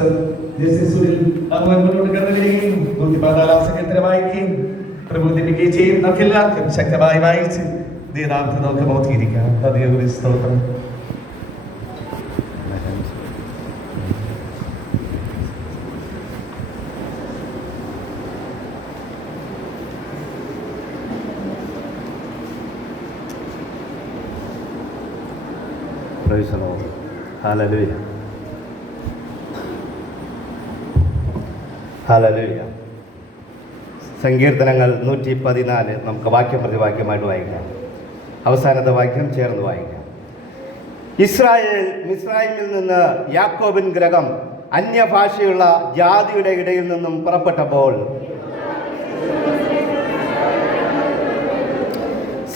Pastor ജെസിസുരിൽ മുന്നോട്ട് കടന്നു വരികയും 114 സംഗീതത്തിന് വായിക്കുകയും പ്രബോധിപ്പിക്കുകയും ചെയ്യും. നമുക്ക് എല്ലാവർക്കും ശക്തമായി വായിച്ച് ദൈവനാമത്തെ നമുക്ക് നോക്കിയിരിക്കാം. ഹല്ലേലൂയ, സ്തോത്രം. Praise the Lord. Hallelujah. Hallelujah. സങ്കീർത്തനങ്ങൾ 114 നമുക്ക് വാക്യം പ്രതിവാക്യമായിട്ട് വായിക്കാം. അവസാനത്തെ വാക്യം ചേർന്ന് വായിക്കാം. ഇസ്രായേൽ മിസ്രയീമിൽ നിന്ന് യാക്കോബിൻ ഗൃഹം അന്യഭാഷയുള്ള ജാതിയുടെ ഇടയിൽ നിന്നും പുറപ്പെട്ടപ്പോൾ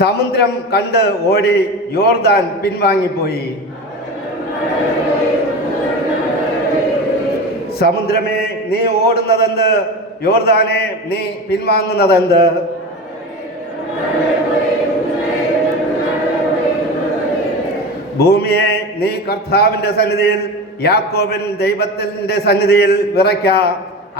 സമുദ്രം കണ്ട് ഓടി യോർദാൻ പിൻവാങ്ങിപ്പോയി. സമുദ്രമേ നീ ഓടുന്നതെന്ത്? യോർദാനെ നീ പിൻവാങ്ങുന്നതെന്ത്? ഭൂമിയെ നീ കർത്താവിൻ്റെ സന്നിധിയിൽ, യാക്കോബിൻ ദൈവത്തിൻ്റെ സന്നിധിയിൽ വിറയ്ക്ക.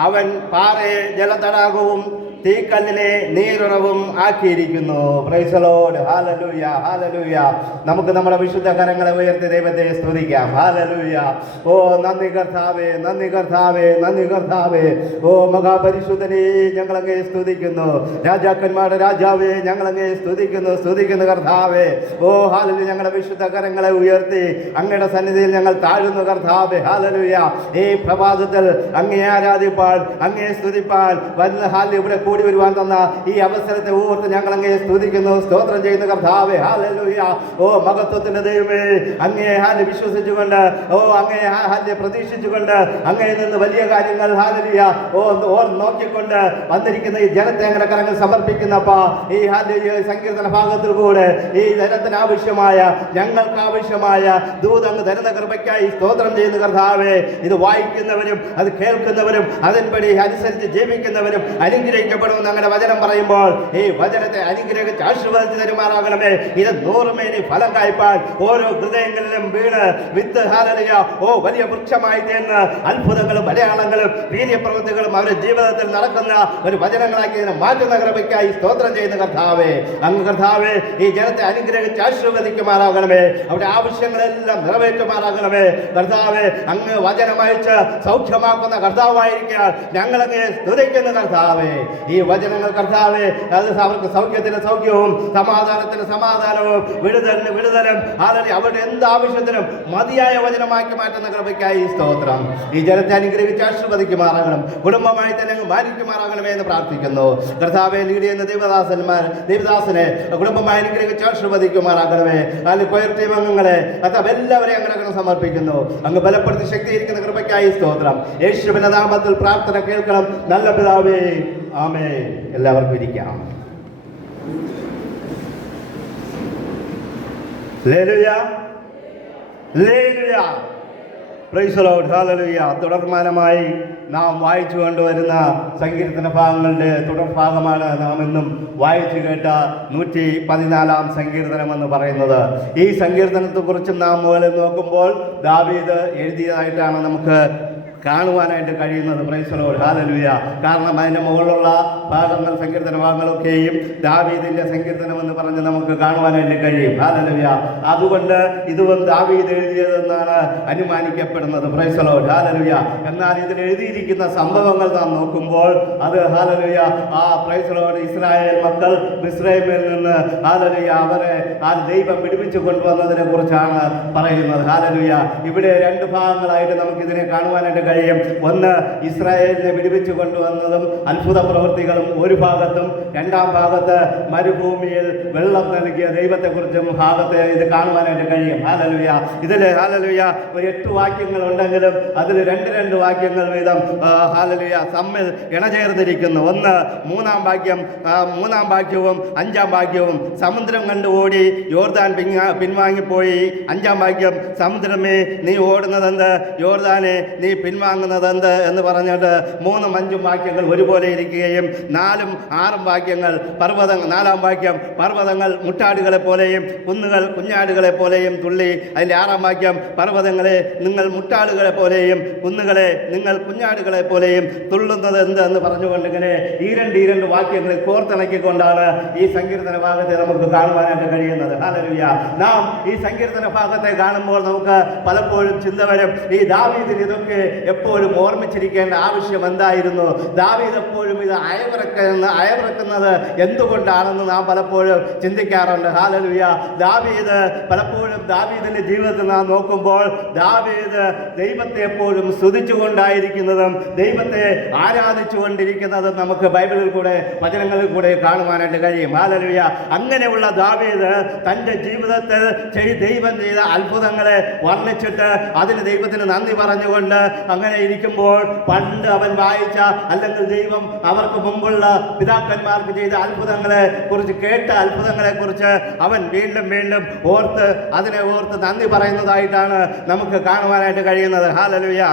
അവൻ പാറയെ ജലതടാകവും തീക്കല്ലിനെ നീരുറവും ആക്കിയിരിക്കുന്നു. Praise the lord. Hallelujah, hallelujah. നമുക്ക് നമ്മുടെ വിശുദ്ധ കരങ്ങളെ ഉയർത്തി ദൈവത്തെ സ്തുതിക്കാം. ഹല്ലേലൂയ. ഓ നന്ദി കർത്താവേ, നന്ദി കർത്താവേ, നന്ദി കർത്താവേ. ഓ മഹാപരിശുദ്ധനെ ഞങ്ങളങ്ങേ സ്തുതിക്കുന്നു. രാജാക്കന്മാരുടെ രാജാവേ ഞങ്ങളങ്ങേ സ്തുതിക്കുന്നു, സ്തുതിക്കുന്നു കർത്താവേ. ഓ ഹല്ലേലൂയ. ഞങ്ങളുടെ വിശുദ്ധ കരങ്ങളെ ഉയർത്തി അങ്ങയുടെ സന്നിധിയിൽ ഞങ്ങൾ താഴുന്നു കർത്താവേ. ഹല്ലേലൂയ. ഈ പ്രഭാതത്തിൽ അങ്ങേ ആരാധിപ്പാൻ, അങ്ങേ സ്തുതിപ്പാൻ വന്ന ഹാല് ഇവിടെ കൂടി വരുവാൻ തന്ന ഈ അവസരത്തെ ഓർത്ത് ഞങ്ങൾ അങ്ങേ സ്തുതിക്കുന്നു, സ്തോത്രം ചെയ്യുന്ന കർത്താവേ. ഹല്ലേലൂയ. ഓ മഹത്വത്തിന്റെ ദൈവമേ, അങ്ങേ ഹാല് വിശ്വസിച്ചുകൊണ്ട്, ഓ അങ്ങേ ഹാല് പ്രതീക്ഷിച്ചുകൊണ്ട്, അങ്ങേ നിന്ന് വലിയ കാര്യങ്ങൾ ഹാലലുയ നോക്കിക്കൊണ്ട് വന്നിരിക്കുന്ന ഈ ജനത്തെ അങ്ങനെ കരങ്ങൾ സമർപ്പിക്കുന്നപ്പാ. ഈ ഹാലലുയ സങ്കീർത്തന ഭാഗത്തിൽ കൂടെ ഈ ജനത്തിന് ആവശ്യമായ, ഞങ്ങൾക്ക് ആവശ്യമായ ദൂത് അങ്ങ് തരുന്ന കൃപയ്ക്കായി സ്തോത്രം ചെയ്യുന്ന കർത്താവേ. ഇത് വായിക്കുന്നവരും അത് കേൾക്കുന്നവരും അതിൻപടി അനുസരിച്ച് ജീവിക്കുന്നവരും അനുഗ്രഹിക്കപ്പെടുമെന്ന് അങ്ങനെ വചനം പറയുമ്പോൾ ഈ വചനത്തെ അനുഗ്രഹിച്ച് ആശീർവദിച്ച് തരുമാറാകണമേ. ഇത് 100 മേനി ഫലം കായ്പാൻ ഓരോ ഹൃദയങ്ങളിലും വീണ് വിത്ത് ഹാലലുയ ഓ വലിയ വൃക്ഷമായി തീർന്ന് അത്ഭുതങ്ങളും അടയാളങ്ങളും വീര്യപ്രവൃത്തികളും അവരുടെ ജീവിതത്തിൽ നടക്കുന്ന ഒരു വചനങ്ങളാക്കി ഇതിനെ മാറ്റുന്ന കൃപയ്ക്കായി സ്തോത്രം ചെയ്യുന്ന കർത്താവേ. അങ്ങ് കർത്താവേ ഈ ജനത്തെ അനുഗ്രഹിച്ച് ആശീർവദിക്കുമാറാകണമേ. അവരുടെ ആവശ്യങ്ങളെല്ലാം നിറവേറ്റുമാറാകണമേ കർത്താവേ. അങ്ങ് വചനമയച്ച് സൗഖ്യമാക്കുന്ന കർത്താവായിരിക്കാൻ ഞങ്ങളങ്ങ് സ്തുതിക്കുന്ന കർത്താവേ. ഈ വചനങ്ങൾ കർത്താവേ അത് അവർക്ക് സൗഖ്യത്തിന് സൗഖ്യവും സമാധാനത്തിന് സമാധാനവും വിടുതലിന് വിടുതലും അവരുടെ എന്ത് ആവശ്യത്തിനും മതിയായ വചനമാക്കി മാറ്റുന്ന കൃപയ്ക്കായി സ്തോത്രം. ഈ ജനത്തെ അനുഗ്രഹിച്ച് ആശീർവദിക്കുമാറാകണം, കുടുംബമായി തന്നെ മാനിക്കുമാറാകണമേ എന്ന് പ്രാർത്ഥിക്കുന്നു കർത്താവെ. ലീഡ് ചെയ്യുന്ന ദേവദാസനെ കുടുംബമായി അനുഗ്രഹിച്ച് ആശീർവദിക്കുമാറാകണമേ. അതിൽ കൊയർ ടീം അംഗങ്ങളെ കർത്താവ് എല്ലാവരെയും അങ്ങനെ സമർപ്പിക്കുന്നു. അങ്ങ് ബലപ്പെടുത്തി ശക്തീകരിക്കുന്ന കൃപയ്ക്കായി സ്തോത്രം. യേശുവിന്റെ നാമത്തിൽ പ്രാർത്ഥന കേൾക്കണം നല്ല പിതാവേ, ആമേൻ. എല്ലാവർക്കും ഇരിക്കാം. Hallelujah, hallelujah. Praise the lord. Hallelujah. തുടർമാനമായി നാം വായിച്ചു കൊണ്ടുവരുന്ന സങ്കീർത്തന ഭാഗങ്ങളുടെ തുടർഭാഗമാണ് നാം ഇന്നും വായിച്ചു കേട്ട 114 സങ്കീർത്തനം എന്ന് പറയുന്നത്. ഈ സങ്കീർത്തനത്തെക്കുറിച്ചും നാം മുകളിൽ നോക്കുമ്പോൾ ദാവീദ് എഴുതിയതായിട്ടാണ് നമുക്ക് കാണുവാനായിട്ട് കഴിയുന്നത്. Price the lord. ഹല്ലേലൂയ. കാരണം അതിൻ്റെ മുകളിലുള്ള ഭാഗങ്ങൾ, സങ്കീർത്തന ഭാഗങ്ങളൊക്കെയും ദാവീദിൻ്റെ സങ്കീർത്തനം എന്ന് പറഞ്ഞ് നമുക്ക് കാണുവാനായിട്ട് കഴിയും. ഹല്ലേലൂയ. അതുകൊണ്ട് ഇതും ദാവീദ് എഴുതിയതെന്നാണ് അനുമാനിക്കപ്പെടുന്നത്. Praise the lord. ഹല്ലേലൂയ. എന്നാൽ ഇതിൽ എഴുതിയിരിക്കുന്ന സംഭവങ്ങൾ നാം നോക്കുമ്പോൾ അത് hallelujah praise the lord Israel മക്കൾ മിസ്രയീമിൽ നിന്ന് ഹല്ലേലൂയ അവരെ ദൈവം പിടിപ്പിച്ചു കൊണ്ടുവന്നതിനെ കുറിച്ചാണ് പറയുന്നത്. ഹല്ലേലൂയ. ഇവിടെ 2 ഭാഗങ്ങളായിട്ട് നമുക്കിതിനെ കാണുവാനായിട്ട് കഴിയും. ഒന്ന് ഇസ്രായേലിനെ വിടുവിച്ചു കൊണ്ടുവന്നതും അത്ഭുത പ്രവൃത്തികളും ഒരു ഭാഗത്തും, 2ാം ഭാഗത്ത് മരുഭൂമിയിൽ വെള്ളം നൽകിയ ദൈവത്തെക്കുറിച്ചും ഭാഗത്ത് ഇത് കാണുവാനായിട്ട് കഴിയും. ഹല്ലേലൂയ. ഇതിൽ ഹല്ലേലൂയ ഒരു 8 വാക്യങ്ങൾ ഉണ്ടെങ്കിലും അതിൽ 2 വാക്യങ്ങൾ വീതം ഹല്ലേലൂയ തമ്മിൽ ഇണചേർന്നിരിക്കുന്നു. ഒന്ന് 3ാം വാക്യം, 3ാം വാക്യവും 5ാം വാക്യവും സമുദ്രം കണ്ടു ഓടി യോർദാൻ പിൻവാങ്ങിപ്പോയി. 5ാം വാക്യം സമുദ്രമേ നീ ഓടുന്നതെന്ത്? യോർദാനെ നീ പിൻവാങ്ങി പിൻവാങ്ങുന്നത് എന്ത് എന്ന് പറഞ്ഞിട്ട് 3, 5 വാക്യങ്ങൾ ഒരുപോലെ ഇരിക്കുകയും 4, 6 വാക്യങ്ങൾ നാലാം വാക്യം പർവ്വതങ്ങൾ മുട്ടാടുകളെ പോലെയും കുന്നുകൾ കുഞ്ഞാടുകളെ പോലെയും തുള്ളി. അതിൻ്റെ 6-ാം വാക്യം പർവ്വതങ്ങളെ നിങ്ങൾ മുട്ടാടുകളെ പോലെയും കുന്നുകളെ നിങ്ങൾ കുഞ്ഞാടുകളെ പോലെയും തുള്ളുന്നത് എന്ത് എന്ന് പറഞ്ഞുകൊണ്ട് ഇങ്ങനെ ഈ രണ്ട് വാക്യങ്ങളെ കോർത്തിണക്കിക്കൊണ്ടാണ് ഈ സങ്കീർത്തന ഭാഗത്തെ നമുക്ക് കാണുവാനായിട്ട് കഴിയുന്നത്. ഹല്ലേലൂയ. നാം ഈ സങ്കീർത്തന ഭാഗത്തെ കാണുമ്പോൾ നമുക്ക് പലപ്പോഴും ചിന്ത വരും, ഈ ദാവീദിന് ഇതൊക്കെ എപ്പോഴും ഓർമ്മിച്ചിരിക്കേണ്ട ആവശ്യം എന്തായിരുന്നു? ദാവീദ് എപ്പോഴും ഇത് അയവിറക്കുന്നത് എന്തുകൊണ്ടാണെന്ന് നാം പലപ്പോഴും ചിന്തിക്കാറുണ്ട്. ഹല്ലേലൂയ. ദാവീദ് പലപ്പോഴും ദാവീദിന്റെ ജീവിതത്തിൽ നാം നോക്കുമ്പോൾ ദാവീദ് ദൈവത്തെ എപ്പോഴും സ്തുതിച്ചുകൊണ്ടായിരിക്കുന്നതും ദൈവത്തെ ആരാധിച്ചുകൊണ്ടിരിക്കുന്നതും നമുക്ക് ബൈബിളിൽ കൂടെ വചനങ്ങളിൽ കൂടെ കാണുവാനായിട്ട് കഴിയും. ഹല്ലേലൂയ. അങ്ങനെയുള്ള ദാവീദ് തൻ്റെ ജീവിതത്തിൽ ദൈവം ചെയ്ത അത്ഭുതങ്ങളെ വർണ്ണിച്ചിട്ട് അതിന് ദൈവത്തിന് നന്ദി പറഞ്ഞുകൊണ്ട് അങ്ങനെ ഇരിക്കുമ്പോൾ പണ്ട് അവൻ വായിച്ച അല്ലെങ്കിൽ ദൈവം അവർക്ക് മുമ്പുള്ള പിതാക്കന്മാർക്ക് ചെയ്ത അത്ഭുതങ്ങളെ കുറിച്ച് കേട്ട അത്ഭുതങ്ങളെ കുറിച്ച് അവൻ വീണ്ടും വീണ്ടും അതിനെ ഓർത്ത് നന്ദി പറയുന്നതായിട്ടാണ് നമുക്ക് കാണുവാനായിട്ട് കഴിയുന്നത്. ഹല്ലേലൂയ.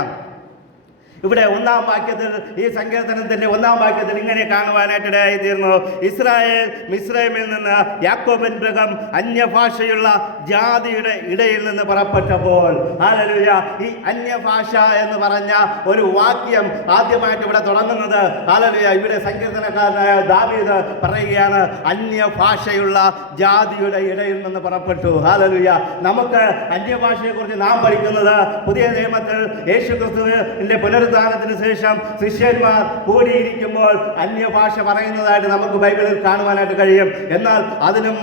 ഇവിടെ 1-ാം വാക്യത്തിൽ ഈ സങ്കീർത്തനത്തിന്റെ 1-ാം വാക്യത്തിൽ ഇങ്ങനെ കാണുവാനായിട്ടിടയായി തീർന്നു. ഇസ്രായേൽ മിസ്രൈമിൽ നിന്ന് യാക്കോബിൻ മൃഗം അന്യഭാഷയുള്ള ജാതിയുടെ ഇടയിൽ നിന്ന് പുറപ്പെട്ടപ്പോൾ. ഹല്ലേലൂയ. ഈ അന്യഭാഷ എന്ന് പറഞ്ഞ ഒരു വാക്യം ആദ്യമായിട്ട് ഇവിടെ തുടങ്ങുന്നത് ഹല്ലേലൂയ ഇവിടെ സങ്കീർത്തനക്കാരനായ ദാവീദ് പറയുകയാണ്, അന്യഭാഷയുള്ള ജാതിയുടെ ഇടയിൽ നിന്ന് പുറപ്പെട്ടു. ഹല്ലേലൂയ. നമുക്ക് അന്യഭാഷയെ കുറിച്ച് നാം പഠിക്കുന്നത് പുതിയ നിയമത്തിൽ യേശുക്രിസ്തുവിന്റെ പുനരുദ്ധാനത്തിന് ശേഷം ശിഷ്യന്മാർ കൂടിയിരിക്കുമ്പോൾ അന്യഭാഷ പറയുന്നതായിട്ട് നമുക്ക് ബൈബിളിൽ കാണുവാനായിട്ട് കഴിയും. എന്നാൽ അതിനും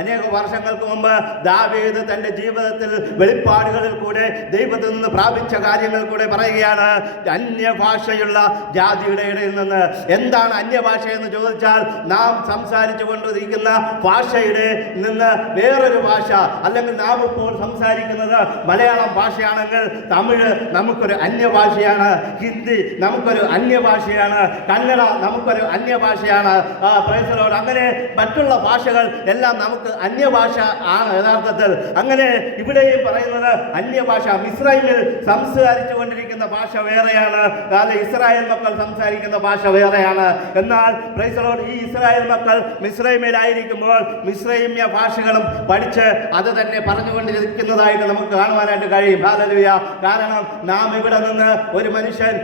അനേക വർഷങ്ങൾക്ക് മുമ്പ് ദാവീദ് തൻ്റെ ജീവിതത്തിൽ വെളിപ്പാടുകളിൽ കൂടെ ദൈവത്തിൽ നിന്ന് പ്രാപിച്ച കാര്യങ്ങൾ കൂടെ പറയുകയാണ്, അന്യഭാഷയുള്ള ജാതിയുടെ ഇടയിൽ നിന്ന്. എന്താണ് അന്യഭാഷ എന്ന് ചോദിച്ചാൽ നാം സംസാരിച്ചു കൊണ്ടിരിക്കുന്ന ഭാഷയുടെ നിന്ന് വേറൊരു ഭാഷ, അല്ലെങ്കിൽ നാം ഇപ്പോൾ സംസാരിക്കുന്നത് മലയാളം ഭാഷയാണെങ്കിൽ തമിഴ് നമുക്കൊരു അന്യഭാഷയാണ്, ഹിന്ദി നമുക്കൊരു അന്യഭാഷയാണ്, കന്നഡ നമുക്കൊരു അന്യഭാഷയാണ്. അങ്ങനെ മറ്റുള്ള ഭാഷകൾ എല്ലാം നമുക്ക് അന്യഭാഷ ആണ് യഥാർത്ഥത്തിൽ. അങ്ങനെ ഇവിടെയും പറയുന്നത് അന്യഭാഷ. മിസ്രൈമിൽ സംസാരിച്ചു കൊണ്ടിരിക്കുന്ന ഭാഷ വേറെയാണ്, ഇസ്രായേൽ മക്കൾ സംസാരിക്കുന്ന ഭാഷ വേറെയാണ്. എന്നാൽ ഈ ഇസ്രായേൽ മക്കൾ മിസ്രൈമിലായിരിക്കുമ്പോൾ മിസ്രൈമ്യ ഭാഷകളും പഠിച്ച് അത് തന്നെ പറഞ്ഞുകൊണ്ടിരിക്കുന്നതായിട്ട് നമുക്ക് കാണുവാനായിട്ട് കഴിയും. ഹല്ലേലൂയ. കാരണം നാം ഇവിടെ നിന്ന് ഒരു മനുഷ്യൻ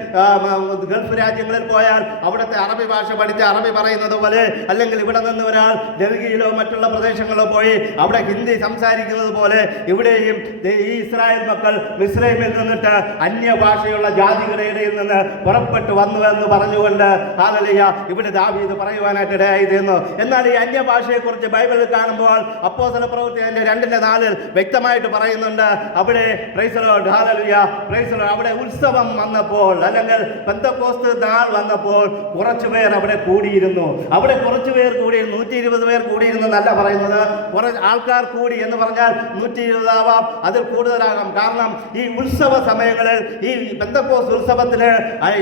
ഗൾഫ് രാജ്യങ്ങളിൽ പോയാൽ അവിടുത്തെ അറബി ഭാഷ പഠിച്ച് അറബി പറയുന്നത് പോലെ, അല്ലെങ്കിൽ ഇവിടെ നിന്ന് ഒരാൾ ഡൽഹിയിലോ മറ്റുള്ള പ്രദേശങ്ങളിലോ പോയി അവിടെ ഹിന്ദി സംസാരിക്കുന്നത് പോലെ ഇവിടെയും ഈ ഇസ്രായേൽ മക്കൾ മിസ്രൈമിൽ നിന്നിട്ട് അന്യഭാഷയുള്ള ജാതികളുടെ ഇടയിൽ നിന്ന് പുറപ്പെട്ടു വന്നു എന്ന് പറഞ്ഞുകൊണ്ട് ഹല്ലേലൂയ ഇവിടെ ദാവീദ് പറയുവാനായിട്ട് ഇടയായി തീർന്നു. എന്നാൽ ഈ അന്യഭാഷയെക്കുറിച്ച് ബൈബിളിൽ കാണുമ്പോൾ അപ്പോസ്തല പ്രവൃത്തി 2:4 വ്യക്തമായിട്ട് പറയുന്നുണ്ട്. അവിടെ price the lord, hallelujah, praise the Lord, അവിടെ ഉത്സവം വന്നപ്പോൾ അല്ലെങ്കിൽ പെന്തക്കോസ്ത് നാൾ വന്നപ്പോൾ കുറച്ചു പേർ അവിടെ കൂടിയിരുന്നു. അവിടെ കുറച്ചു പേർ കൂടിയിരുന്നു, 120 പേർ കൂടിയിരുന്നു എന്നല്ല പറയുന്നത്. കുറച്ച് ആൾക്കാർ കൂടി എന്ന് പറഞ്ഞാൽ 120 ആവാം, അതിൽ കൂടുതലാകാം. കാരണം ഈ ഉത്സവ സമയങ്ങളിൽ ഈ പെന്തക്കോസ്ത് ഉത്സവത്തിന്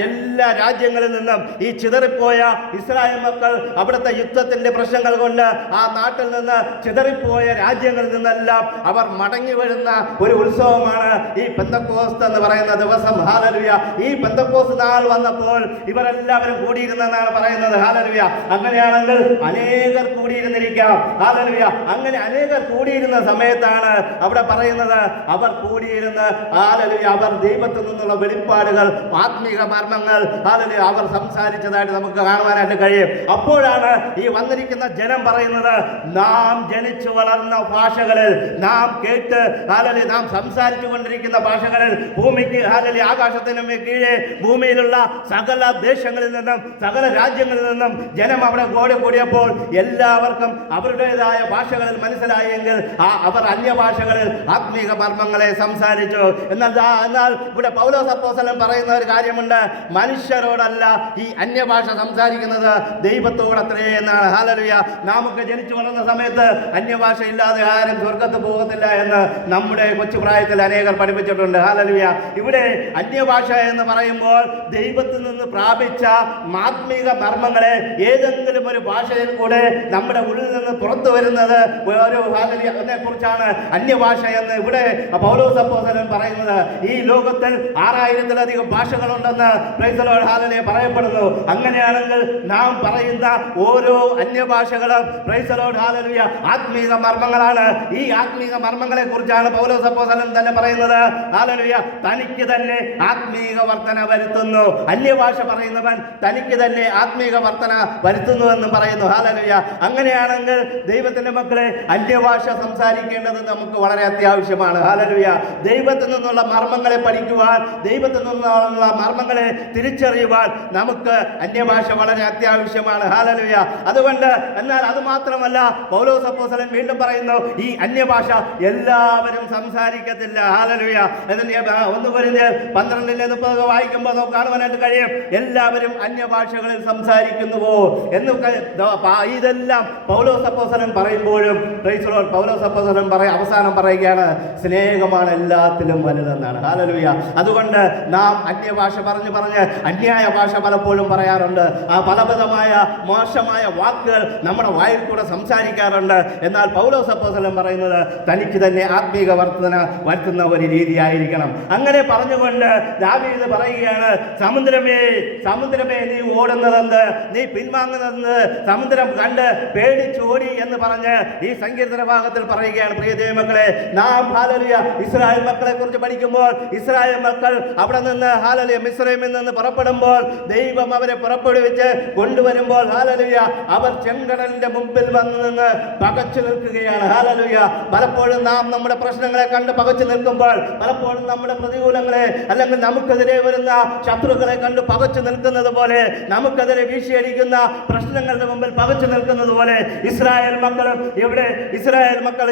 എല്ലാ രാജ്യങ്ങളിൽ നിന്നും ഈ ചിതറിപ്പോയ ഇസ്രായേൽ മക്കൾ അവിടുത്തെ യുദ്ധത്തിന്റെ പ്രശ്നങ്ങൾ കൊണ്ട് ആ നാട്ടിൽ നിന്ന് ചിതറിപ്പോയ രാജ്യങ്ങളിൽ നിന്നെല്ലാം അവർ മടങ്ങി വരുന്ന ഒരു ഉത്സവമാണ് ഈ പെന്തക്കോസ്ത് എന്ന് പറയുന്ന ദിവസം. ഹല്ലേലൂയ. ഈ പെന്തക്കോസ്ത് നാൾ വന്നപ്പോൾ ഇവരെല്ലാവരും കൂടിയിരുന്നെന്നാണ് പറയുന്നത്. ഹല്ലേലൂയ. അങ്ങനെയാണെങ്കിൽ അനേകർ കൂടിയിരുന്നിരിക്കാം. ഹല്ലേലൂയ. അങ്ങനെ അനേകർ കൂടിയിരുന്ന സമയത്താണ് അവിടെ പറയുന്നത് അവർ കൂടിയിരുന്ന് ഹല്ലേലൂയ അവർ ദൈവത്തിൽ നിന്നുള്ള വെളിപ്പാടുകൾ, ആത്മീക മർമ്മങ്ങൾ ഹല്ലേലൂയ അവർ സംസാരിച്ചതായിട്ട് നമുക്ക് കാണുവാനായിട്ട് കഴിയും. അപ്പോഴാണ് ഈ വന്നിരിക്കുന്ന ജനം പറയുന്നത്, നാം ജനിച്ചു വളർന്ന ഭാഷകളിൽ, നാം കേട്ട് ഹല്ലേലൂയ നാം സംസാരിച്ചു കൊണ്ടിരിക്കുന്ന ഭാഷകളിൽ ഭൂമിക്ക് ഹല്ലേലൂയ ആകാശത്തിനും കീഴെ ഭൂമിയിലുള്ള സകല ദേശങ്ങളിൽ നിന്നും സകല രാജ്യങ്ങളിൽ നിന്നും ജനം അവിടെ കൂടിയപ്പോൾ എല്ലാവർക്കും അവരുടേതായ ഭാഷകളിൽ മനസ്സിലായെങ്കിൽ അവർ അന്യഭാഷകളിൽ ആത്മീക മർമ്മങ്ങളെ സംസാരിച്ചു. എന്നാൽ ഇവിടെ പൗലോസ് അപ്പോസ്തലൻ പറയുന്ന ഒരു കാര്യമുണ്ട്, മനുഷ്യരോടല്ല ഈ അന്യഭാഷ സംസാരിക്കുന്നത് ദൈവത്തോടത്രേ എന്നാണ്. ഹല്ലേലൂയ. നാമൊക്കെ ജനിച്ചു വളർന്ന സമയത്ത് അന്യഭാഷ ഇല്ലാതെ ആരും സ്വർഗത്ത് പോകത്തില്ല എന്ന് നമ്മുടെ കൊച്ചു പ്രായത്തിൽ അനേകർ പഠിപ്പിച്ചിട്ടുണ്ട്. ഹല്ലേലൂയ. ഇവിടെ അന്യഭാഷ എന്ന് പറയുമ്പോൾ ദൈവത്തിൽ നിന്ന് പ്രാപിച്ച ആത്മീക മർമ്മങ്ങളെ ഏതെങ്കിലും ഒരു ഭാഷയിൽ കൂടെ നമ്മുടെ ഉള്ളിൽ നിന്ന് പുറത്തു വരുന്നത് അതിനെ കുറിച്ചാണ് അന്യഭാഷ എന്ന് ഇവിടെ പൗലോസ് അപ്പോസ്തലൻ പറയുന്നത്. ഈ ലോകത്തിൽ 6000-ലധികം ഭാഷകളുണ്ടെന്ന് പ്രൈസ് ദി ലോർഡ് ഹല്ലേലൂയ പറയപ്പെടുന്നു. അങ്ങനെയാണെങ്കിൽ നാം പറയുന്ന ഓരോ അന്യഭാഷകളും പ്രൈസ് ദി ലോർഡ് ഹല്ലേലൂയ ആത്മീക മർമ്മങ്ങളാണ്. ഈ ആത്മീക മർമ്മങ്ങളെ കുറിച്ചാണ് പൗലോസ് അപ്പോസ്തലൻ തന്നെ പറയുന്നത്. ഹല്ലേലൂയ തനിക്ക് തന്നെ ആത്മീക വർധന വരുത്തുന്നു. അന്യഭാഷ പറയുന്നവൻ തനിക്ക് തന്നെ ആത്മീക വർധന വരുത്തുന്നു എന്ന് പറയുന്നു. ഹല്ലേലൂയ. അങ്ങനെയാണെങ്കിൽ ദൈവത്തിന്റെ മക്കളെ അന്യഭാഷ സംസാരിക്കേണ്ടത് നമുക്ക് വളരെ അത്യാവശ്യമാണ്. ഹല്ലേലൂയ. ദൈവത്തിൽ നിന്നുള്ള മർമ്മങ്ങളെ പഠിക്കുവാൻ, ദൈവത്തിൽ നിന്നുള്ള മർമ്മങ്ങളെ തിരിച്ചറിയുവാൻ നമുക്ക് അന്യഭാഷ വളരെ അത്യാവശ്യമാണ്. ഹല്ലേലൂയ. അതുകൊണ്ട് എന്നാൽ അത് മാത്രമല്ല, പൗലോസ് അപ്പോസ്തലൻ വീണ്ടും പറയുന്നു, ഈ അന്യഭാഷ എല്ലാവരും സംസാരിക്കത്തില്ല. ഹല്ലേലൂയ. 1 കൊരിന്ത്യർ 12:30 വായിക്കുമ്പോൾ നമുക്ക് കാണുവാനായിട്ട് കഴിയും, എല്ലാവരും അന്യഭാഷകളിൽ സംസാരിക്കുന്നുവോ എന്ന്. ഇതെല്ലാം പൗലോസ് അപ്പോസ്തലൻ പറയുമ്പോഴും പ്രൈസ് ദി ലോർഡ് പൗലോസ് അപ്പോസ്തലൻ അവസാനം പറയുകയാണ്, സ്നേഹമാണ് എല്ലാത്തിലും വലുതെന്നാണ്. ഹല്ലേലൂയ. അതുകൊണ്ട് നാം അന്യഭാഷ പറഞ്ഞ് അന്യായ ഭാഷ പലപ്പോഴും പറയാറുണ്ട്. ആ പലവിധമായ മോശമായ വാക്കുകൾ നമ്മുടെ വായിൽ കൂടെ സംസാരിക്കാറുണ്ട്. എന്നാൽ പൗലോസ് അപ്പോസ്തലൻ പറയുന്നത് തനിക്ക് തന്നെ ആത്മീക വർധന വരുത്തുന്ന ഒരു രീതിയായിരിക്കണം. അങ്ങനെ പറഞ്ഞുകൊണ്ട് ദാവീദ് പറയുകയാണ്, സമുദ്രമേ സമുദ്രമേ നീ ഓടുന്നതെന്ത്, നീ പിൻവാങ്ങുന്നതെന്ത്, സമുദ്രം കണ്ട് പേടിച്ചോടി എന്ന് പറഞ്ഞ് ഈ സങ്കീർത്തന ഭാഗത്തിൽ പറയുകയാണ്. പ്രിയ ദൈവമക്കളെ, നാം ഹല്ലേലൂയ ഇസ്രായേൽ മക്കളെ കുറിച്ച് പഠിക്കുമ്പോൾ, ഇസ്രായേൽ മക്കൾ അവിടെ നിന്ന് ഹല്ലേലൂയ മിസ്രൈമിൽ നിന്ന് പുറപ്പെടുമ്പോൾ ദൈവം അവരെ പുറപ്പെടുവിച്ച് കൊണ്ടുവരുമ്പോൾ ഹല്ലേലൂയ അവർ ചെങ്കടലിന്റെ മുമ്പിൽ വന്ന് നിന്ന് പകച്ചു നിൽക്കുകയാണ്. ഹല്ലേലൂയ. പലപ്പോഴും നാം നമ്മുടെ പ്രശ്നങ്ങളെ കണ്ട് പകച്ചു നിൽക്കുമ്പോൾ, പലപ്പോഴും നമ്മുടെ പ്രതികൂലങ്ങളെ അല്ലെങ്കിൽ നമുക്കെതിരെ വരുന്ന ശത്രുക്കളെ കണ്ട് പകച്ചു നിൽക്കുന്നത് പോലെ, നമുക്കെതിരെ വീശിയടിക്കുന്ന പ്രശ്നങ്ങളുടെ മുമ്പിൽ പകച്ചു നിൽക്കുന്നത് പോലെ ഇസ്രായേൽ മക്കൾ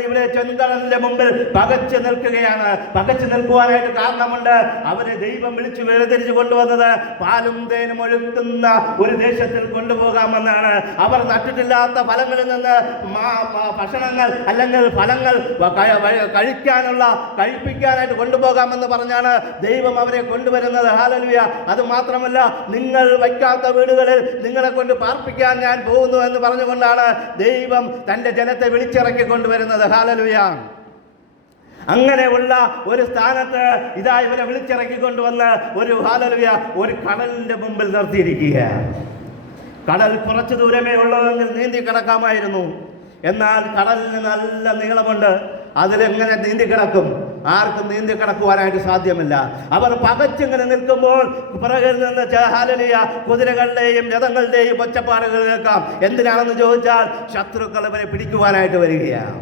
ഇവിടെ ചെങ്കടലിന്റെ മുമ്പിൽ പകച്ചു നിൽക്കുകയാണ്. പകച്ചു നിൽക്കുവാനായിട്ട് കാരണമുണ്ട്. അവരെ ദൈവം വിളിച്ചു വേർതിരിച്ചു കൊണ്ടുവന്നത് പാലും തേനും ഒഴുക്കുന്ന ഒരു ദേശത്തിൽ കൊണ്ടുപോകാമെന്നാണ്. അവർ നട്ടിട്ടില്ലാത്ത ഫലങ്ങളിൽ നിന്ന് ഭക്ഷണങ്ങൾ അല്ലെങ്കിൽ ഫലങ്ങൾ കഴിപ്പിക്കാനായിട്ട് കൊണ്ടുപോകാമെന്ന് പറഞ്ഞാണ് ദൈവം അവരെ കൊണ്ടുവരുന്നത്. ഹല്ലേലൂയ. അത് മാത്രമല്ല, നിങ്ങൾ വയ്ക്കാത്ത വീടുകളിൽ നിങ്ങളെ കൊണ്ട് പാർപ്പിക്കാൻ ഞാൻ പോകുന്നു എന്ന് പറഞ്ഞുകൊണ്ടാണ് ദൈവം തൻ്റെ ജനത്തെ വിളിച്ചിറക്കി കൊണ്ടുവരുന്നത്. ഹല്ലേലൂയ. അങ്ങനെയുള്ള ഒരു സ്ഥാനത്ത് ഇതാ ഇവരെ വിളിച്ചിറക്കിക്കൊണ്ടുവന്ന് ഒരു കടലിന്റെ മുമ്പിൽ നിർത്തിയിരിക്കുക. കടൽ കുറച്ചു ദൂരമേ ഉള്ളതെങ്കിൽ നീന്തി കിടക്കാമായിരുന്നു. എന്നാൽ കടലിന് നല്ല നീളമുണ്ട്. അതിലെങ്ങനെ നീന്തി കിടക്കും? ആർക്കും നീന്തി കിടക്കുവാനായിട്ട് സാധ്യമല്ല. അവർ പകച്ചിങ്ങനെ നിൽക്കുമ്പോൾ പിറകിൽ നിന്ന് ഹല്ലേലൂയ കുതിരകളുടെയും രഥങ്ങളുടെയും ഒച്ചപ്പാടുകൾ കേൾക്കാം. എന്തിനാണെന്ന് ചോദിച്ചാൽ ശത്രുക്കൾ അവരെ പിടിക്കുവാനായിട്ട് വരികയാണ്.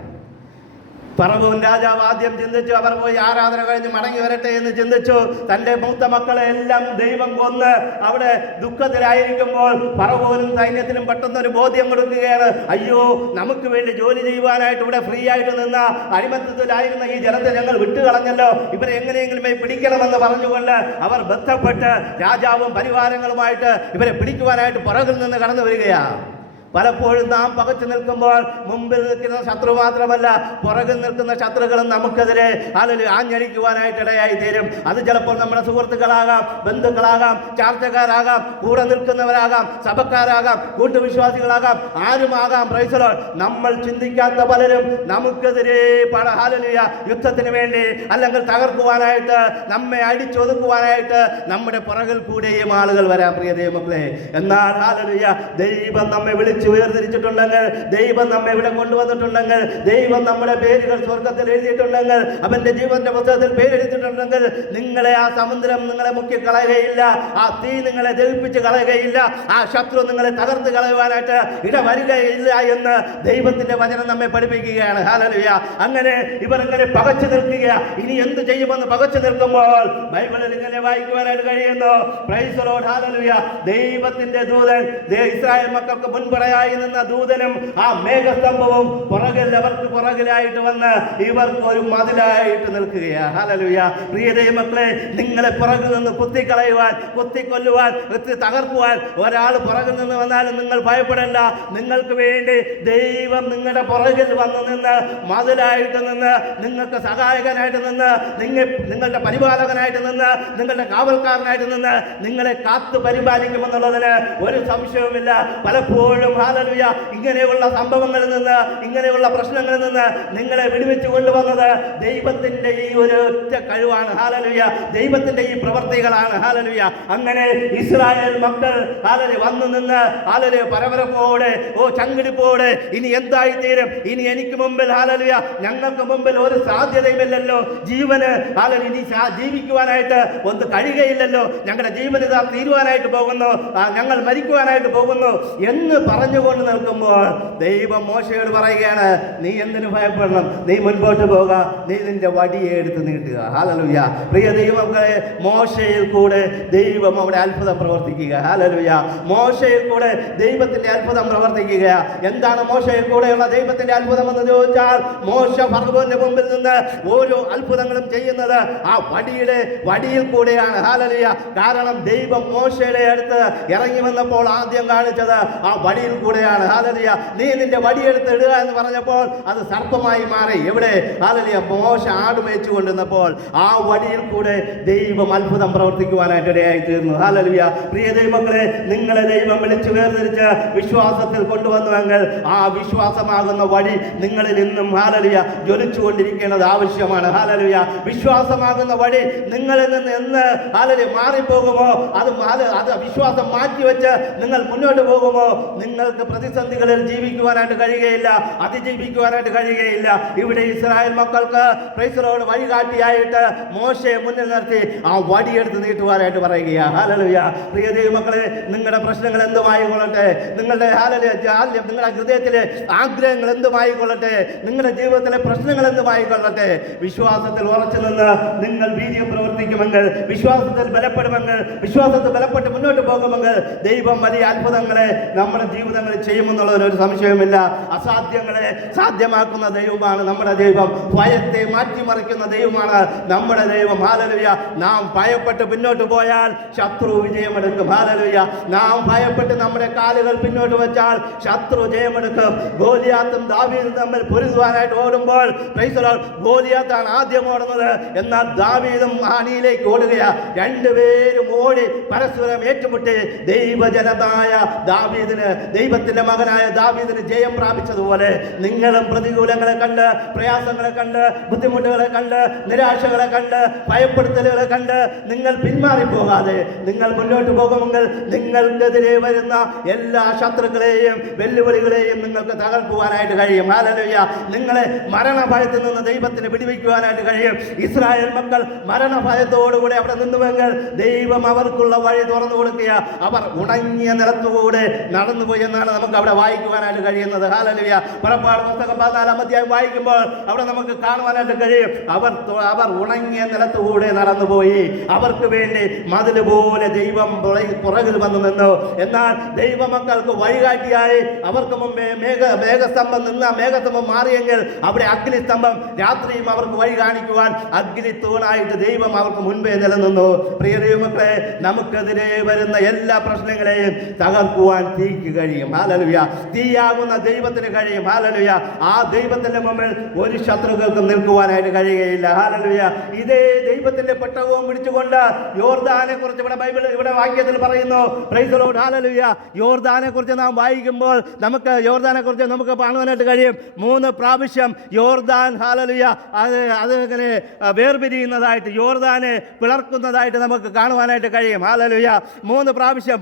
പറവൂൻ രാജാവ് ആദ്യം ചിന്തിച്ചു, അവർ പോയി ആരാധന കഴിഞ്ഞ് മടങ്ങി വരട്ടെ എന്ന് ചിന്തിച്ചു. തൻ്റെ മൂത്ത മക്കളെ എല്ലാം ദൈവം കൊന്ന് അവിടെ ദുഃഖത്തിലായിരിക്കുമ്പോൾ പറവൂനും സൈന്യത്തിനും പെട്ടെന്നൊരു ബോധ്യം കൊടുക്കുകയാണ്, അയ്യോ നമുക്ക് വേണ്ടി ജോലി ചെയ്യുവാനായിട്ട് ഇവിടെ ഫ്രീ ആയിട്ട് നിന്ന അടിമത്തത്തിലായിരുന്ന ഈ ജനത്തെ ഞങ്ങൾ വിട്ടുകളഞ്ഞല്ലോ, ഇവരെ എങ്ങനെയെങ്കിലും പിടിക്കണമെന്ന് പറഞ്ഞുകൊണ്ട് അവർ ബന്ധപ്പെട്ട് രാജാവും പരിവാരങ്ങളുമായിട്ട് ഇവരെ പിടിക്കുവാനായിട്ട് പുറകിൽ നിന്ന് കടന്നു വരികയാണ്. പലപ്പോഴും നാം പകച്ചു നിൽക്കുമ്പോൾ മുമ്പിൽ നിൽക്കുന്ന ശത്രു മാത്രമല്ല, പുറകിൽ നിൽക്കുന്ന ശത്രുക്കളും നമുക്കെതിരെ ആഞ്ഞടിക്കുവാനായിട്ട് ഇടയായി തീരും. അത് ചിലപ്പോൾ നമ്മുടെ സുഹൃത്തുക്കളാകാം, ബന്ധുക്കളാകാം, ചാർച്ചക്കാരാകാം, കൂടെ നിൽക്കുന്നവരാകാം, സഭക്കാരാകാം, കൂട്ടുവിശ്വാസികളാകാം, ആരുമാകാം. Praise the lord. നമ്മൾ ചിന്തിക്കാത്ത പലരും നമുക്കെതിരെ ഹല്ലേലൂയ യുദ്ധത്തിന് വേണ്ടി അല്ലെങ്കിൽ തകർക്കുവാനായിട്ട്, നമ്മെ അടിച്ചൊതുക്കുവാനായിട്ട് നമ്മുടെ പുറകിൽ കൂടെയും ആളുകൾ വരാം. പ്രിയ ദൈവമക്കളെ, എന്നാൽ ഹല്ലേലൂയ ദൈവം നമ്മെ വേർതിരിച്ചിട്ടുണ്ടെങ്കിൽ, ദൈവം നമ്മെ ഇവിടെ കൊണ്ടുവന്നിട്ടുണ്ടെങ്കിൽ, ദൈവം നമ്മുടെ പേരുകൾ സ്വർഗത്തിൽ എഴുതിയിട്ടുണ്ടെങ്കിൽ, അവന്റെ ജീവന്റെ പുസ്തകത്തിൽ പേരെഴുതിയിട്ടുണ്ടെങ്കിൽ, നിങ്ങളെ ആ സമുദ്രം നിങ്ങളെ മുക്കി കളയുകയില്ല, ആ തീ നിങ്ങളെ ദഹിപ്പിച്ച് കളയുകയില്ല, ആ ശത്രു നിങ്ങളെ തകർത്ത് കളയുവാനായിട്ട് ഇടവരികയില്ല എന്ന് ദൈവത്തിന്റെ വചനം നമ്മെ പഠിപ്പിക്കുകയാണ്. ഹല്ലേലൂയ. അങ്ങനെ ഇവർ ഇങ്ങനെ പകച്ചു നിൽക്കുക. ഇനി എന്ത് ചെയ്യുമെന്ന് പകച്ചു നിൽക്കുമ്പോൾ ബൈബിളിൽ ഇങ്ങനെ വായിക്കുവാനായിട്ട് കഴിയുന്നു. Price the lord. ഹല്ലേലൂയ. ദൈവത്തിന്റെ ദൂതൻ ഇസ്രായേൽ മക്കൾക്ക് മുൻപ് തലമുറയായി നിന്ന ദൂതനും ആ മേഘസ്തംഭവും അവർക്ക് പുറകിലായിട്ട് വന്ന് ഇവർക്ക് ഒരു മതിലായിട്ട് നിൽക്കുകയാണ്. ഹല്ലേലൂയ. പ്രിയ ദൈവമക്കളെ, നിങ്ങളെ പുറകിൽ നിന്ന് കുത്തിക്കളയുവാൻ, കുത്തിക്കൊല്ലുവാൻ, തകർക്കുവാൻ ഒരാൾ പുറകിൽ നിന്ന് വന്നാലും നിങ്ങൾ ഭയപ്പെടേണ്ട. നിങ്ങൾക്ക് വേണ്ടി ദൈവം നിങ്ങളുടെ പുറകിൽ വന്ന് നിന്ന് മതിലായിട്ട് നിന്ന് നിങ്ങൾക്ക് സഹായകനായിട്ട് നിന്ന് നിങ്ങളുടെ പരിപാലകനായിട്ട് നിന്ന് നിങ്ങളുടെ കാവൽക്കാരനായിട്ട് നിന്ന് നിങ്ങളെ കാത്തു പരിപാലിക്കുമെന്നുള്ളതിന് ഒരു സംശയവുമില്ല. പലപ്പോഴും ഹല്ലേലൂയ ഇങ്ങനെയുള്ള സംഭവങ്ങളിൽ നിന്ന്, ഇങ്ങനെയുള്ള പ്രശ്നങ്ങളിൽ നിന്ന് നിങ്ങളെ വിടുവിച്ചു കൊണ്ടുവന്നത് ദൈവത്തിന്റെ ഈ ഒരു ഒറ്റ കഴിവാണ്. ഹല്ലേലൂയ. ദൈവത്തിന്റെ ഈ പ്രവർത്തികളാണ്. ഹല്ലേലൂയ. അങ്ങനെ ഇസ്രായേൽ മക്കൾ ഹല്ലേലൂയ വന്നു നിന്ന് ഹല്ലേലൂയ പരപരപ്പോടെ ചങ്കിടിപ്പോടെ ഇനി എന്തായി തീരും, ഇനി എനിക്ക് മുമ്പിൽ ഹല്ലേലൂയ ഞങ്ങൾക്ക് മുമ്പിൽ ഒരു സാധ്യതയുമില്ലല്ലോ, ജീവന് ഹല്ലേലൂയ ഇനി ജീവിക്കുവാനായിട്ട് ഒന്ന് കഴിയുകയില്ലല്ലോ, ഞങ്ങളുടെ ജീവൻ ഇതാ തീരുവാനായിട്ട് പോകുന്നു, ഞങ്ങൾ മരിക്കുവാനായിട്ട് പോകുന്നു എന്ന് പറഞ്ഞുകൊണ്ട് നിൽക്കുമ്പോൾ ദൈവം മോശയോട് പറയുകയാണ്, നീ എന്തിനു ഭയപ്പെടണം, നീ മുൻപോട്ട് പോകുക, നീ നിന്റെ വടിയെ എടുത്ത് നീട്ടുക. ഹല്ലേലൂയ. പ്രിയ ദൈവമക്കളെ, മോശയിൽ കൂടെ ദൈവം അവിടെ അത്ഭുതം പ്രവർത്തിക്കുക. ഹല്ലേലൂയ. മോശയിൽ കൂടെ ദൈവത്തിന്റെ അത്ഭുതം പ്രവർത്തിക്കുക. എന്താണ് മോശയിൽ കൂടെയുള്ള ദൈവത്തിന്റെ അത്ഭുതം എന്ന് ചോദിച്ചാൽ, മോശ ഫറവോന്റെ മുമ്പിൽ നിന്ന് ഓരോ അത്ഭുതങ്ങളും ചെയ്യുന്നത് ആ വടിയിൽ കൂടെയാണ്. ഹല്ലേലൂയ. കാരണം ദൈവം മോശയുടെ അടുത്ത് ഇറങ്ങി വന്നപ്പോൾ ആദ്യം കാണിച്ചത് ആ വടിയിൽ കൂടെയാണ്. ഹല്ലേലൂയ. നീ നിന്റെ വടിയെടുത്ത് ഇടുക എന്ന് പറഞ്ഞപ്പോൾ അത് സർപ്പമായി മാറി. എവിടെ? ഹല്ലേലൂയ. മോശ ആട് മേയിച്ചു കൊണ്ടിരുന്നപ്പോൾ ആ വടിയിൽ കൂടെ ദൈവം അത്ഭുതം പ്രവർത്തിക്കുവാനായിട്ട് ഇടയായി തീർന്നു. ഹല്ലേലൂയ. പ്രിയ ദൈവമക്കളെ, നിങ്ങളെ ദൈവം വിളിച്ചു വേർതിരിച്ച് വിശ്വാസത്തിൽ കൊണ്ടുവന്നുവെങ്കിൽ ആ വിശ്വാസമാകുന്ന വടി നിങ്ങളിൽ നിന്നും ഹല്ലേലൂയ ജ്വലിച്ചുകൊണ്ടിരിക്കേണ്ടത് ആവശ്യമാണ്. ഹല്ലേലൂയ. വിശ്വാസമാകുന്ന വടി നിങ്ങളിൽ നിന്ന് എന്ന് ഹല്ലേലൂയ മാറിപ്പോകുമോ, അത് വിശ്വാസം മാറ്റിവെച്ച് നിങ്ങൾ മുന്നോട്ട് പോകുമോ, നിങ്ങൾക്ക് പ്രതിസന്ധികളിൽ ജീവിക്കുവാനായിട്ട് കഴിയുകയില്ല, അതിജീവിക്കുവാനായിട്ട് കഴിയുകയില്ല. ഇവിടെ ഇസ്രായേൽ മക്കൾക്ക് പ്രൈസറോട് വഴികാട്ടിയായിട്ട് മോശയെ മുന്നിൽ നിർത്തി ആ വടിയെടുത്ത് നീട്ടുവാനായിട്ട് പറയുകയാണ്. ഹല്ലേലൂയ. പ്രിയ ദൈവമക്കളെ, നിങ്ങളുടെ പ്രശ്നങ്ങൾ എന്തുമായിക്കൊള്ളട്ടെ, നിങ്ങളുടെ നിങ്ങളുടെ ഹൃദയത്തിലെ ആഗ്രഹങ്ങൾ എന്തുമായിക്കൊള്ളട്ടെ, നിങ്ങളുടെ ജീവിതത്തിലെ പ്രശ്നങ്ങൾ എന്തുമായിക്കൊള്ളട്ടെ, വിശ്വാസത്തിൽ ഉറച്ചു നിന്ന് നിങ്ങൾ വീര്യം പ്രവർത്തിക്കുമെങ്കിൽ, വിശ്വാസത്തിൽ ബലപ്പെടുമെങ്കിൽ, വിശ്വാസത്തിൽ ബലപ്പെട്ട് മുന്നോട്ട് പോകുമെങ്കിൽ ദൈവം വലിയ അത്ഭുതങ്ങളെ നമ്മുടെ ജീവിതങ്ങളിൽ ചെയ്യുമെന്നുള്ളതിന് ഒരു സംശയവുമില്ല. അസാധ്യങ്ങളെ സാധ്യമാക്കുന്ന ദൈവമാണ് നമ്മുടെ ദൈവം. ഭയത്തെ മാറ്റിമറിക്കുന്ന ദൈവമാണ് നമ്മുടെ ദൈവം. ഹല്ലേലൂയ. നാം ഭയപ്പെട്ട് പിന്നോട്ട് പോയാൽ ശത്രു വിജയമെടുക്കും. ഹല്ലേലൂയ. നാം ഭയപ്പെട്ട് നമ്മുടെ കാലുകൾ പിന്നോട്ട് വെച്ചാൽ ശത്രു ജയമെടുക്കും. ഗോലിയാത്തും ദാവീദും തമ്മിൽ പൊരുതുവാനായിട്ട് ഓടുമ്പോൾ ഗോലിയാത്താണ് ആദ്യം ഓടുന്നത്, എന്നാൽ ദാവീദും ഹാനിയിലേക്ക് ഓടുകയാ. രണ്ടുപേരും ഓടി പരസ്പരം ഏറ്റുമുട്ടി ദൈവജനതായ ദാവീദിന്, ദൈവത്തിന്റെ മകനായ ദാവീദിന് ജയം പ്രാപിച്ചതുപോലെ നിങ്ങളും പ്രതികൂലങ്ങളെ കണ്ട്, പ്രയാസങ്ങളെ കണ്ട്, ബുദ്ധിമുട്ടുകളെ കണ്ട്, നിരാശകളെ കണ്ട്, ഭയപ്പെടുത്തലുകളെ കണ്ട് നിങ്ങൾ പിന്മാറിപ്പോകാതെ നിങ്ങൾ മുന്നോട്ട് പോകുമെങ്കിൽ നിങ്ങൾക്കെതിരെ വരുന്ന എല്ലാ ശത്രുക്കളെയും വെല്ലുവിളികളെയും നിങ്ങൾക്ക് തകർക്കുവാനായിട്ട് കഴിയും. ഹല്ലേലൂയ. നിങ്ങളെ മരണഭയത്തിൽ നിന്ന് ദൈവത്തിന് വിടുവിക്കുവാനായിട്ട് കഴിയും. ഇസ്രായേൽ മക്കൾ മരണഭയത്തോടുകൂടെ അവിടെ നിന്നുവെങ്കിൽ ദൈവം അവർക്കുള്ള വഴി തുറന്നു കൊടുക്കുക. അവർ ഉണങ്ങിയ നിലത്തുകൂടെ നടന്നുപോയി എന്നാണ് നമുക്ക് അവിടെ വായിക്കുവാനായിട്ട് കഴിയുന്നത്. ഹല്ലേലൂയ. പുറപ്പാട് പുസ്തകം 14-ാം അധ്യായം വായിക്കുമ്പോൾ അവിടെ നമുക്ക് കാണുവാനായിട്ട് കഴിയും, അവർ ഉണങ്ങിയ നിലത്തുകൂടെ നടന്നുപോയി. അവർക്ക് വേണ്ടി മതിൽ പോലെ ദൈവം പുറകിൽ വന്നു നിന്നു. എന്നാൽ ദൈവമക്കൾക്ക് വഴികാട്ടിയായി അവർക്ക് മുമ്പേ മേഘസ്തംഭം മേഘസ്തംഭം മാറിയെങ്കിൽ അവിടെ അഗ്നിസ്തംഭം രാത്രിയും അവർക്ക് വഴി കാണിക്കുവാൻ അഗ്നി തൂണായിട്ട് ദൈവം അവർക്ക് മുൻപേ നിലനിന്നു. പ്രിയ ദൈവമക്കളെ, നമുക്കെതിരെ വരുന്ന എല്ലാ പ്രശ്നങ്ങളെയും തകർക്കുവാൻ തീക്ക് കഴിയും. ഹല്ലേലൂയ. തീയാകുന്ന ദൈവത്തിന് കഴിയും. ഹല്ലേലൂയ. ആ ദൈവത്തിന്റെ മുമ്പിൽ ഒരു ശത്രുക്കൾക്കും നിൽക്കുവാനായിട്ട് കഴിയുകയില്ല. ഹല്ലേലൂയ. ഇതേ ദൈവത്തിന്റെ പെട്ടകവും പിടിച്ചുകൊണ്ട് യോർദാനെ കുറിച്ച് ഇവിടെ വാക്യത്തിൽ പറയുന്നു. Price the lord. ഹല്ലേലൂയ. യോർദാനെ കുറിച്ച് നാം വായിക്കുമ്പോൾ യോർദാനെ കുറിച്ച് നമുക്ക് കാണുവാനായിട്ട് കഴിയും. 3 പ്രാവശ്യം യോർദാൻ ഹല്ലേലൂയ അത് ഇങ്ങനെ വേർപിരിയുന്നതായിട്ട്, യോർദാനെ പിളർക്കുന്നതായിട്ട് നമുക്ക് കാണുവാനായിട്ട് കഴിയും. ഹല്ലേലൂയ. 3 പ്രാവശ്യം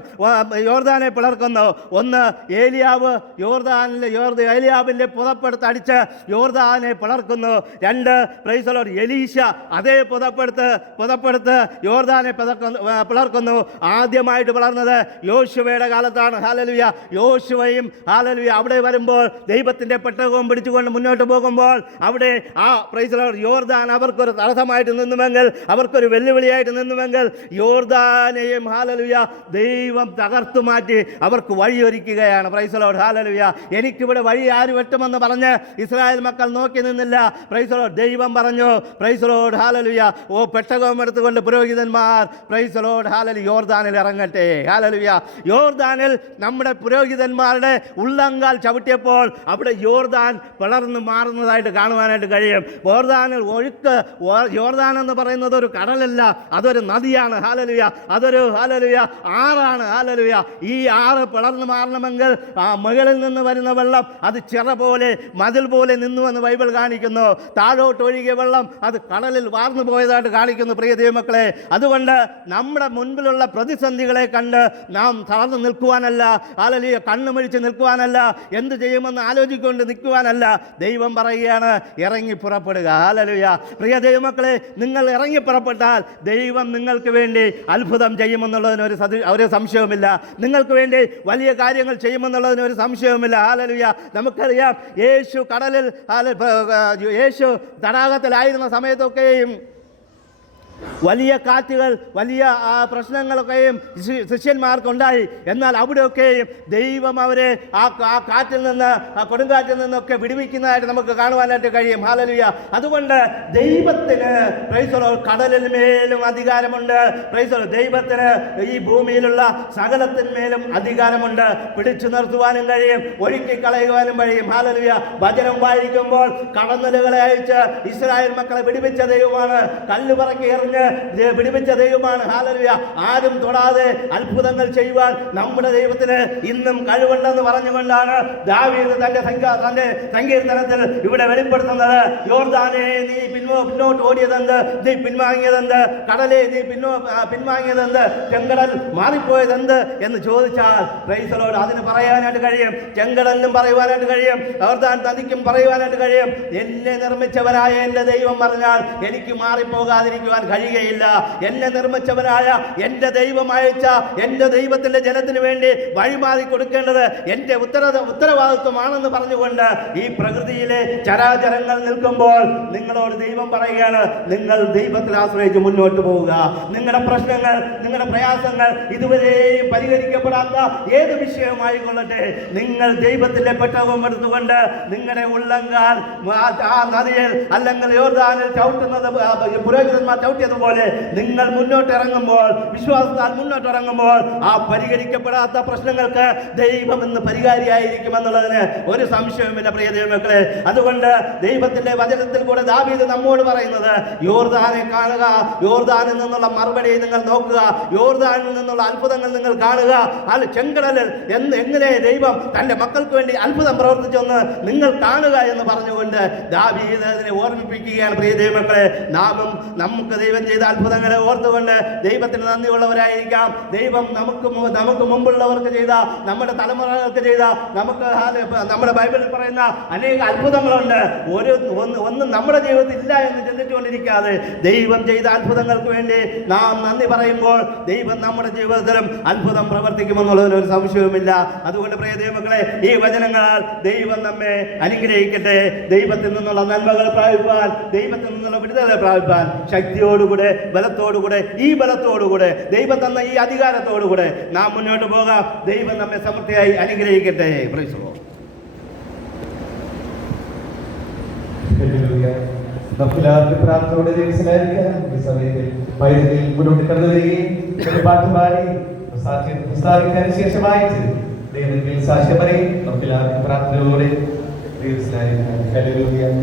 യോർദാനെ പിളർക്കുന്നു. ഒന്ന്, ഏലിയാവ് ഏലിയാവിന്റെ പുതപ്പെടുത്ത് അടിച്ച് യോർദാനെ പിളർക്കുന്നു. 2, പ്രൈസ് ദി ലോർഡ്, എലീശ അതേ പുതപ്പെടുത്ത് യോർദാനെ പിളർക്കുന്നു. ആദ്യമായിട്ട് പിളർന്നത് യോശുവയുടെ കാലത്താണ്. ഹല്ലേലൂയ. യോശുവയും ഹല്ലേലൂയ അവിടെ വരുമ്പോൾ ദൈവത്തിന്റെ പെട്ടകവും പിടിച്ചുകൊണ്ട് മുന്നോട്ട് പോകുമ്പോൾ അവിടെ ആ പ്രൈസ് ദി ലോർഡ് യോർദാൻ അവർക്കൊരു തടസ്സമായിട്ട് നിന്നുവെങ്കിൽ, അവർക്കൊരു വെല്ലുവിളിയായിട്ട് നിന്നുവെങ്കിൽ യോർദാനെയും ഹല്ലേലൂയ ദൈവം തകർത്തു മാറ്റി അവർക്ക് വഴിയൊരുക്കി ചെയ്യുകയാണ്. Price the lord. ഹല്ലേലൂയ. എനിക്കിവിടെ വഴി ആര് വെട്ടുമെന്ന് പറഞ്ഞ് ഇസ്രായേൽ മക്കൾ നോക്കി നിന്നില്ല. Price the Lord. ദൈവം പറഞ്ഞു. Price the lord. ഹല്ലേലൂയ. പെട്ടകം എടുത്തുകൊണ്ട് പുരോഹിതന്മാർ പ്രൈസ് ദി ലോർഡ് ഹല്ലേലൂയ യോർദാനിൽ ഇറങ്ങട്ടെ. ഹല്ലേലൂയ. യോർദാനിൽ നമ്മുടെ പുരോഹിതന്മാരുടെ ഉള്ളങ്കാൽ ചവിട്ടിയപ്പോൾ അവിടെ യോർദാൻ വളർന്നു മാറുന്നതായിട്ട് കാണുവാനായിട്ട് കഴിയും. യോർദാൻ എന്ന് പറയുന്നത് ഒരു കടലല്ല, അതൊരു നദിയാണ്. ഹല്ലേലൂയ. അതൊരു ഹല്ലേലൂയ ആറാണ്. ഹല്ലേലൂയ. ഈ ആറ് പിളർന്നു മാറണമെങ്കിൽ ആ മുകളിൽ നിന്ന് വരുന്ന വെള്ളം അത് ചിറ പോലെ മതിൽ പോലെ നിന്നുവെന്ന് ബൈബിൾ കാണിക്കുന്നു. താഴോട്ട് ഒഴുകിയ വെള്ളം അത് കടലിൽ വാർന്നു പോയതായിട്ട് കാണിക്കുന്നു. പ്രിയ ദൈവമക്കളെ, അതുകൊണ്ട് നമ്മുടെ മുൻപിലുള്ള പ്രതിസന്ധികളെ കണ്ട് നാം തളർന്നു നിൽക്കുവാനല്ല, ഹല്ലേലൂയ കണ്ണുമിഴിച്ച് നിൽക്കുവാനല്ല, എന്ത് ചെയ്യുമെന്ന് ആലോചിക്കൊണ്ട് നിൽക്കുവാനല്ല. ദൈവം പറയുകയാണ് ഇറങ്ങി പുറപ്പെടുക. ഹല്ലേലൂയ. പ്രിയ ദൈവമക്കളെ, നിങ്ങൾ ഇറങ്ങി പുറപ്പെട്ടാൽ ദൈവം നിങ്ങൾക്ക് വേണ്ടി അത്ഭുതം ചെയ്യുമെന്നുള്ളതിന് ഒരു സംശയവുമില്ല. നിങ്ങൾക്ക് വേണ്ടി വലിയ കാര്യങ്ങൾ ചെയ്യുമെന്നുള്ളതിന് ഒരു സംശയവുമില്ല. ഹല്ലേലൂയ. നമുക്കറിയാം യേശു കടലിൽ യേശു തടാകത്തിലായിരുന്ന സമയത്തൊക്കെയും വലിയ കാറ്റുകൾ വലിയ പ്രശ്നങ്ങളൊക്കെയും ശിഷ്യന്മാർക്കുണ്ടായി. എന്നാൽ അവിടെയൊക്കെയും ദൈവം അവരെ ആ കാറ്റിൽ നിന്ന് ആ കൊടുങ്കാറ്റിൽ നിന്നൊക്കെ വിടുവിക്കുന്നതായിട്ട് നമുക്ക് കാണുവാനായിട്ട് കഴിയും. ഹല്ലേലൂയ. അതുകൊണ്ട് ദൈവത്തിന് പ്രൈസ് ദി ലോർഡ് കടലിന്മേലും അധികാരമുണ്ട്. Price the Lord. ദൈവത്തിന് ഈ ഭൂമിയിലുള്ള സകലത്തിന്മേലും അധികാരമുണ്ട്. പിടിച്ചു നിർത്തുവാനും കഴിയും, ഒഴുക്കി കളയുവാനും കഴിയും. ഹല്ലേലൂയ. വചനം വായിക്കുമ്പോൾ കടന്നലുകളെ അയച്ച് ഇസ്രായേൽ മക്കളെ വിടുവിച്ച ദൈവമാണ്. കല്ല് പറക്കി വിടുവിച്ച ദൈവമാണ്. ഹല്ലേലൂയ. ആരും തൊടാതെ അത്ഭുതങ്ങൾ ചെയ്യുവാൻ നമ്മുടെ ദൈവത്തിന് ഇന്നും കഴിവുണ്ടെന്ന് പറഞ്ഞുകൊണ്ടാണ് ദാവീദ് തന്റെ സങ്കീർത്തനത്തിൽ ഇവിടെ വെളിപ്പെടുത്തുന്നത്. യോർദാനെ നീ പിന്നോട്ട് ഓടിയതെന്ത്, നീ പിൻവാങ്ങിയതെന്ത്, കടലെ നീ പിൻവാങ്ങിയതെന്ത്, ചെങ്കടൽ മാറിപ്പോയതെന്ത് എന്ന് ചോദിച്ചാൽ പ്രൈസ് ദി ലോർഡ് അതിന് പറയാനായിട്ട് കഴിയും. ചെങ്കടലിനും പറയുവാനായിട്ട് കഴിയും, യോർദാൻ നദിക്കും പറയുവാനായിട്ട് കഴിയും. എന്നെ നിർമ്മിച്ചവനായ എൻ്റെ ദൈവം പറഞ്ഞാൽ എനിക്ക് മാറിപ്പോകാതിരിക്കുവാൻ കഴിയുകയില്ല. എന്നെ നിർമ്മിച്ചവനായ എൻ്റെ ദൈവം അയച്ച എൻ്റെ ദൈവത്തിൻ്റെ ജനത്തിന് വേണ്ടി വഴിമാറി കൊടുക്കേണ്ടത് എൻ്റെ ഉത്തരവാദിത്വമാണെന്ന് പറഞ്ഞുകൊണ്ട് ഈ പ്രകൃതിയിലെ ചരാചരങ്ങൾ നിൽക്കുമ്പോൾ നിങ്ങളോട് ദൈവം പറയുകയാണ്, നിങ്ങൾ ദൈവത്തിൽ ആശ്രയിച്ച് മുന്നോട്ട് പോവുക. നിങ്ങളുടെ പ്രശ്നങ്ങൾ, നിങ്ങളുടെ പ്രയാസങ്ങൾ, ഇതുവരെയും പരിഹരിക്കപ്പെടാത്ത ഏത് വിഷയമായിക്കൊള്ളട്ടെ, നിങ്ങൾ ദൈവത്തിൻ്റെ പെട്ടകം എടുത്തുകൊണ്ട് നിങ്ങളുടെ ഉള്ളങ്കാൽ ആ നദിയിൽ അല്ലെങ്കിൽ യോർദാനിൽ ചവിട്ടുന്നത് പുരോഹിതന്മാർ ചവിട്ടിയതുപോലെ നിങ്ങൾ മുന്നോട്ട് ഇറങ്ങുമ്പോൾ, വിശ്വാസത്താൽ മുന്നോട്ട് ഇറങ്ങുമ്പോൾ ആ പരിഹരിക്കപ്പെടാത്ത പ്രശ്നങ്ങൾക്ക് ദൈവം ഇന്ന് പരിഹാരിയായിരിക്കുമെന്നുള്ളതിന് ഒരു സംശയവുമില്ല. പ്രിയ ദൈവമക്കളെ, അതുകൊണ്ട് ദൈവത്തിന്റെ വചനത്തിൽ കൂടെ ദാവീദ് നമ്മോട് പറയുന്നത് യോർദാനെ കാണുക, യോർദാനിൽ നിന്നുള്ള മറുപടി നിങ്ങൾ നോക്കുക, യോർദാനിൽ നിന്നുള്ള അത്ഭുതങ്ങൾ നിങ്ങൾ കാണുക. ചെങ്കടലിൽ എങ്ങനെ ദൈവം തന്റെ മക്കൾക്ക് വേണ്ടി അത്ഭുതം പ്രവർത്തിച്ചെന്ന് നിങ്ങൾ കാണുക എന്ന് പറഞ്ഞുകൊണ്ട് ദാവീദ് അതിനെ ഓർമ്മിപ്പിക്കുകയാണ്. പ്രിയ ദൈവമക്കളെ, നമുക്ക് ദൈവം ചെയ്ത അത്ഭുതങ്ങളെ ഓർത്തുകൊണ്ട് ദൈവത്തിന് നന്ദിയുള്ളവരായിരിക്കാം. ദൈവം നമുക്ക് മുമ്പുള്ളവർക്ക് ചെയ്ത, നമ്മുടെ തലമുറകൾക്ക് ചെയ്ത, നമുക്ക് നമ്മുടെ ബൈബിളിൽ പറയുന്ന അനേക അത്ഭുതങ്ങളുണ്ട്. ഒന്നും നമ്മുടെ ജീവിതത്തിൽ ഇല്ല എന്ന് ചിന്തിച്ചുകൊണ്ടിരിക്കാതെ ദൈവം ചെയ്ത അത്ഭുതങ്ങൾക്ക് വേണ്ടി നാം നന്ദി പറയുമ്പോൾ ദൈവം നമ്മുടെ ജീവിതത്തിലും അത്ഭുതം പ്രവർത്തിക്കുമെന്നുള്ളതിന് ഒരു സംശയവുമില്ല. അതുകൊണ്ട് പ്രിയ ദൈവമക്കളെ, ഈ വചനങ്ങളാൽ ദൈവം നമ്മെ അനുഗ്രഹിക്കട്ടെ. ദൈവത്തിൽ നിന്നുള്ള നന്മകൾ പ്രാപിപ്പാൻ, ദൈവത്തിൽ നിന്നുള്ള വിടുതൽ പ്രാപിപ്പാൻ ശക്തിയോടുകൂടെ, ബലത്തോടുകൂടെ, ഈ ബലത്തോടുകൂടെ, ദൈവം തന്ന ഈ അധികാരത്തോടുകൂടെ നാം മുന്നോട്ട് പോകാം. ദൈവം നമ്മെ സമൃദ്ധിയായി അനുഗ്രഹിക്കട്ടെ. Price the Lord. പ്രാർത്ഥനയോടെ ദൈവത്തിലായിരിക്കാം. ഈ സമയത്തിൽ വൈദ്യുതി മുന്നോട്ട് കടന്നു വരികയും ഒരു പാട്ട് പാടി പ്രസ്താവിക്കാൻ ശേഷമായിട്ട് ദൈവത്തിൽ സാക്ഷ്യം പറയും. നമുക്ക് എല്ലാവർക്കും പ്രാർത്ഥനയോടെ ദൈവത്തിലായിരിക്കാം.